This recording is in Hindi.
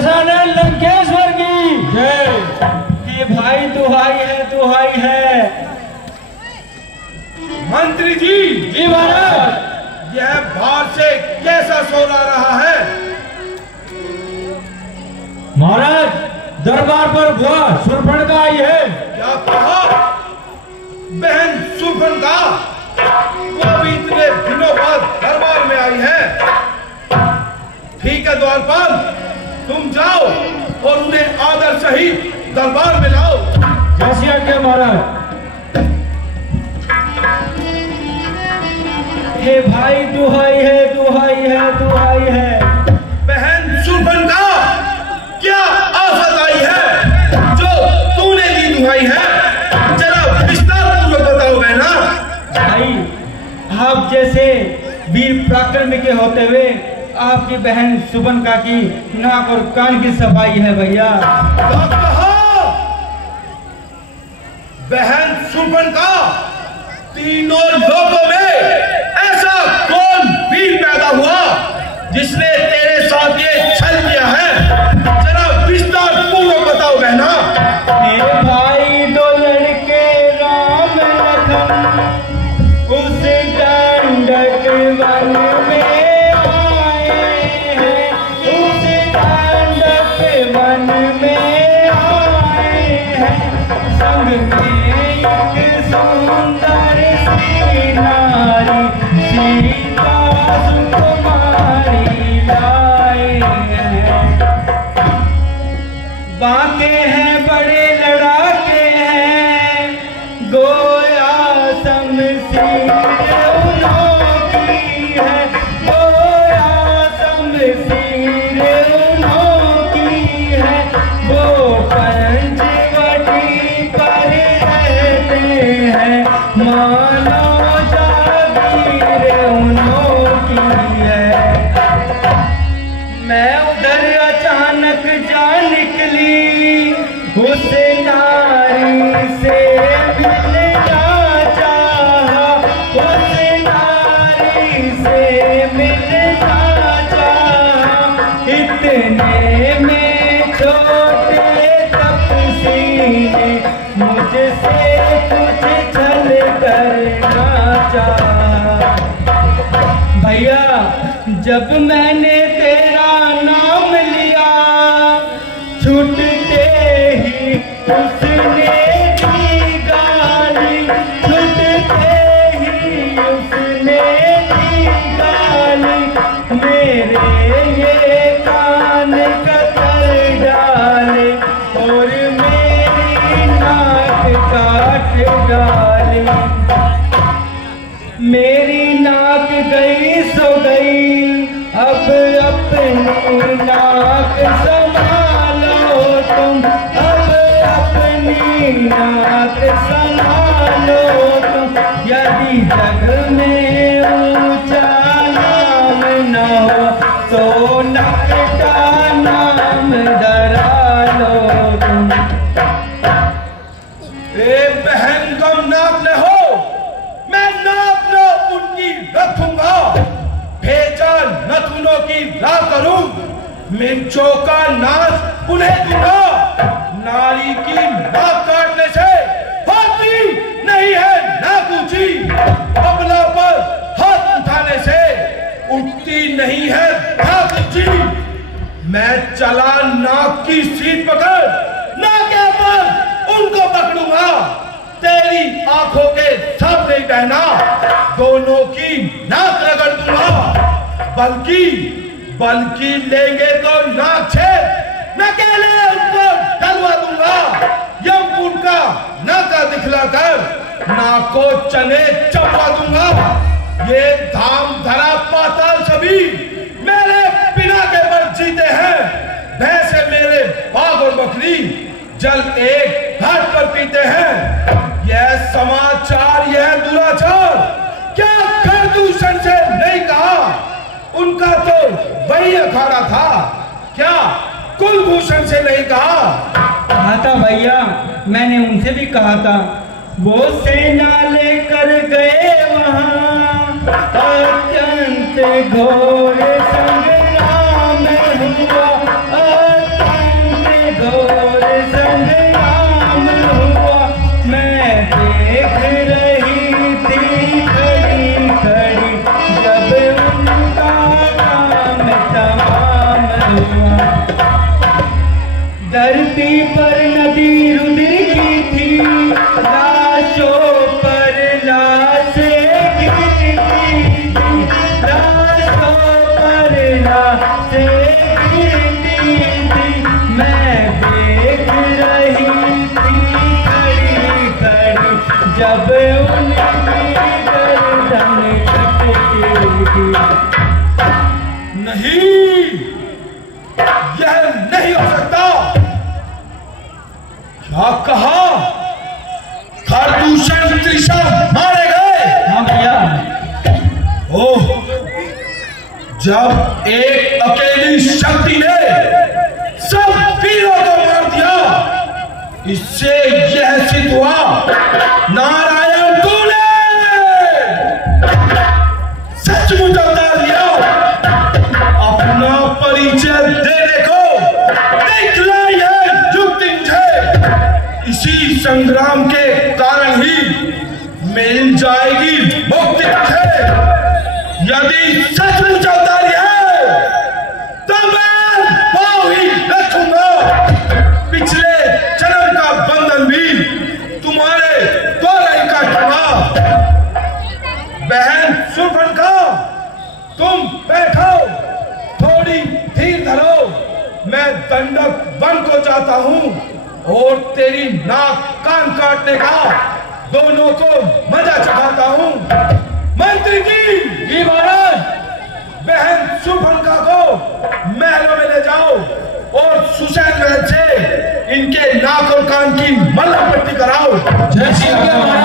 दशानन लंकेश्वर की जय। ये भाई दुहाई है। मंत्री जी। जी महाराज। यह बाहर से कैसा शोर आ रहा है? महाराज, दरबार पर बुआ शूर्पणखा आई है। क्या कहा? बहन शूर्पणखा? वो भी इतने दिनों बाद दरबार में आई है। ठीक है द्वारपाल, तुम जाओ और उन्हें आदर सहित दरबार में लाओ। जैसी आज्ञा महाराज। हे भाई दुहाई है। बहन शूर्पणखा, क्या आफत आई है जो तूने दी दुहाई है? जरा विस्तार पूर्वक बताओगे ना? भाई, आप जैसे वीर पराक्रमी के होते हुए आपकी बहन शूर्पणखा की नाक और कान की सफाई है भैया। क्या कहा? बहन शूर्पणखा, तीनों लोगों में ऐसा कौन वीर पैदा हुआ जिसने तेरे साथ ये छल किया है? जरा विस्तार पूर्वक बताओ बहना। मेरे भाई दो लड़के राम लखन उस दंडक वन में आए हैं। उस दंडक वन में आए हैं। संग में एक सुंदर सी नारी सीता सुकुमारी लाए हैं। बांके हैं बड़े लड़ाके हैं, गोया शमशीर उन्होंने है। गोया शमशीर उन्होंने है। वो पंचवटी पर रहते हैं, मानो जागीर उन्होंने है। मैं उधर अचानक जा निकली, उस नारी से मिलना चाहा। उस नारी से मिलना चाहा। इतने में छोटे तपसी ने मुझसे कुछ छल करना चाहा। भैया, जब मैंने तेरा नाम लिया, छूटते ही उसने दी गाली। छूटते ही उसने दी गाली। मेरे ये कान कतर डाले और मेरी नाक काट डाली। मेरी नाक गई सो गई, अब अपनी नाक संभालो तुम। अब अपनी नाक संभालो तुम। यदि जग में ऊंचा नाम न हो तो नक का नाम डरा लो तुम। ए बहन, गम नाक न हो, मैं नाक न उनकी रखूंगा। भेजा नथुनों की राह करूं, मिर्चों का नाश उन्हें दूंगा। नारी की नाक काटने से होती नहीं है नाक ऊंची। अबला पर हाथ उठाने से उठती नहीं है नाक ऊंची। मैं चला नाक की सीट पकड़, नाके पर उनको पकड़ूंगा। तेरी आंखों के सामने बहना, दोनों की नाक रगड़ दूंगा। बल्कि लेंगे तो नाक छेद, मैं अकेले उनको डलवा दूंगा। यमपुर का नाका दिखलाकर नाक को चने चबवा दूंगा। ये धाम धरा पाताल सभी मेरे बिना के पर जीते हैं। भैंसे मेरे बाघ और बकरी जल एक घाट पर पीते हैं। यह समाचार, यह दुराचार क्या खरदूषण से नहीं कहा? उनका तो वही अखाड़ा था, क्या कुलभूषण से नहीं कहा? कहा था भैया, मैंने उनसे भी कहा था। वो सेना लेकर गए वहाँ, अत्यंत घोर संग्राम हुआ। नहीं, यह नहीं हो सकता। क्या कहा? खरदूषण त्रिशा मारे गए? हाँ भैया। ओह, जब एक अकेली शक्ति ने सब वीरों को मार दिया, इससे यह सिद्ध हुआ नारायण तूने सचमुच अवतार लिया। अपना परिचय देने को निकला यह मृत्युंजय। इसी संग्राम के कारण ही मिल जाएगी मुक्ति तुझे। यदि सचमुच अवतारी है तो मैं पाँव ही रखूंगा। पिछले जन्म का बंधन भी तुम्हारे द्वारा ही काटूंगा। बहन शूर्पणखा, तुम बैठो, थोड़ी धीर धरो। मैं दंडक वन को जाता हूँ और तेरी नाक कान काटने का दोनों को मजा चखाता हूँ। मंत्री जी महाराज, बहन शूर्पणखा को महलों में ले जाओ और सुसैन महल से इनके नाक और कान की मलहम पट्टी कराओ। जय श्री राम।